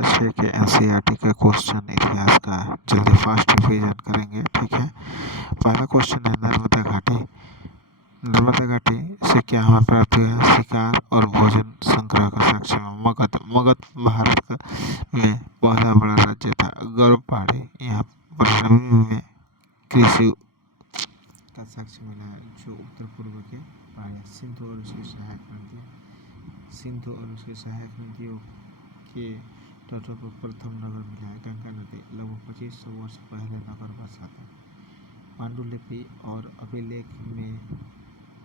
छः के एनसीईआरटी का क्वेश्चन इतिहास का जल्दी फास्ट रिवीजन करेंगे। ठीक है, पहला क्वेश्चन है नर्मदा घाटी। नर्मदा घाटी से क्या हमें प्राप्त हुआ है? शिकार और भोजन संग्रह का साक्ष्य में मगध। मगध भारत का में पहला बड़ा राज्य था। गर्व पहाड़ी यहाँ प्रारंभ में कृषि का साक्ष्य मिला है जो उत्तर पूर्व के पहाड़ी सिंधु और उसकी सहायक नदियाँ। सिंधु और उसकी सहायक नदियों के तटों पर प्रथम नगर मिला है गंगा नदी। लगभग 2500 वर्ष पहले नगर बसा था। पांडुलिपि और अभिलेख में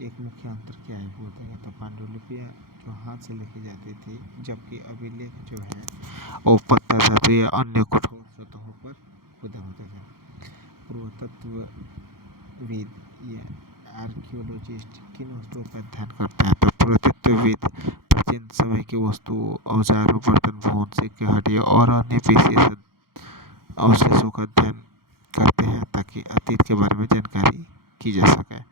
एक मुख्य अंतर क्या है वो बताया था। पांडुलिपियाँ जो हाथ से लिखी जाती थी, जबकि अभिलेख जो है वो पत्थर धातु या अन्य कठोर सतहों पर खुदा होता था। पुरातत्वविद या आर्कियोलॉजिस्ट किन वस्तुओं का अध्ययन करते हैं? तो पुरातत्वविद प्राचीन समय की वस्तुओं, औजारों, बर्तन, भवन, सिक्के, हड्डियों और अन्य विशेष अवशेषों का अध्ययन करते हैं ताकि अतीत के बारे में जानकारी की जा सके।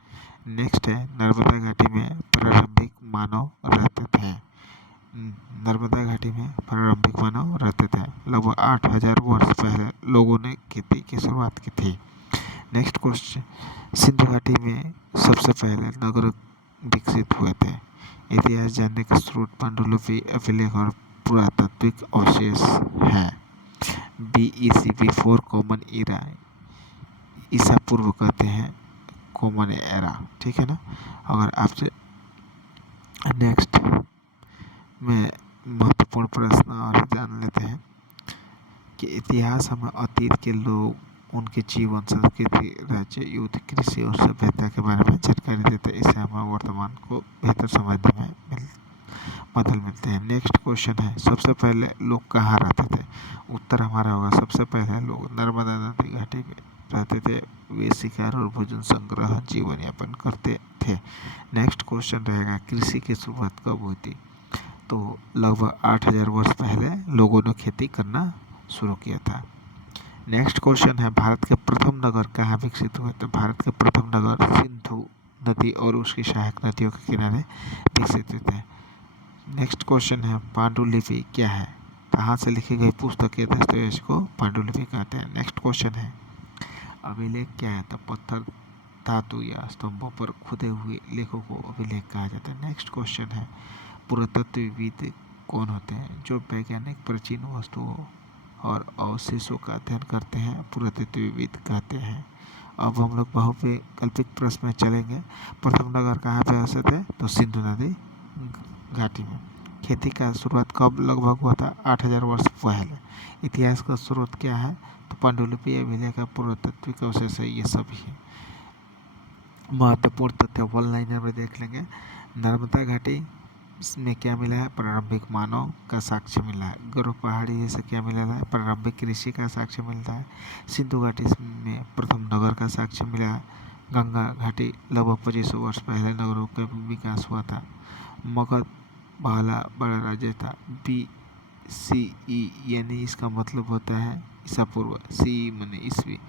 नेक्स्ट है नर्मदा घाटी में प्रारंभिक मानव रहते थे। नर्मदा घाटी में प्रारंभिक मानव रहते थे। लगभग 8000 वर्ष पहले लोगों ने खेती की शुरुआत की थी। नेक्स्ट क्वेश्चन, सिंधु घाटी में सबसे पहले नगर विकसित हुए थे। इतिहास जानने का स्रोत पांडुलिपि, अभिलेख और पुरातात्विक अवशेष है। BEC बिफोर कॉमन एरा, ईसा पूर्व कहते हैं कॉमन एरा। ठीक है ना। अगर आपसे नेक्स्ट में महत्वपूर्ण प्रश्न और जान लेते हैं कि इतिहास हमें अतीत के लोग, उनके जीवन, संस्कृति, राज्य, युद्ध, कृषि और सभ्यता के बारे में जानकारी देते हैं। इससे हमें वर्तमान को बेहतर समझने में मदद मिलते हैं। नेक्स्ट क्वेश्चन है सबसे पहले लोग कहाँ रहते थे? उत्तर हमारा होगा सबसे पहले लोग नर्मदा नदी घाटी में रहते थे। वे शिकार और भोजन संग्रह जीवन यापन करते थे। नेक्स्ट क्वेश्चन रहेगा कृषि की शुरुआत कब हुई थी? तो लगभग 8000 वर्ष पहले लोगों ने खेती करना शुरू किया था। नेक्स्ट क्वेश्चन है भारत के प्रथम नगर कहाँ विकसित हुए? तो भारत के प्रथम नगर सिंधु नदी और उसकी सहायक नदियों के किनारे विकसित हुए थे। नेक्स्ट क्वेश्चन है पांडुलिपि क्या है? कहाँ से लिखी गई पुस्तक या दस्तावेज को पांडुलिपि कहते हैं। नेक्स्ट क्वेश्चन है अभिलेख क्या है? तो पत्थर, धातु या स्तंभों पर खुदे हुए लेखों को अभिलेख कहा जाता है। नेक्स्ट क्वेश्चन है पुरातत्वविद कौन होते हैं? जो वैज्ञानिक प्राचीन वस्तुओं और अवशेषों का अध्ययन करते हैं पुरातत्वविद कहते हैं। अब हम लोग बहुविकल्पिक प्रश्न में चलेंगे। प्रथम नगर कहाँ पे स्थित है? तो सिंधु नदी घाटी में। खेती का शुरुआत कब लगभग हुआ था? 8000 वर्ष पहले। इतिहास का स्रोत क्या है? तो पांडुलिपि, अभिलेख, पुरातत्विक अवशेष, ये सभी है। महत्वपूर्ण तथ्य वन लाइनर में देख लेंगे। नर्मदा घाटी में क्या मिला है? प्रारंभिक मानव का साक्ष्य मिला है। गर्व पहाड़ी से क्या मिला है? प्रारंभिक कृषि का साक्ष्य मिलता है। सिंधु घाटी में प्रथम नगर का साक्ष्य मिला है। गंगा घाटी लगभग 2500 वर्ष पहले नगरों का विकास हुआ था। मगध पहला बड़ा राज्य था। BCE यानी इसका मतलब होता है ईसा पूर्व, CE माने ईस्वी।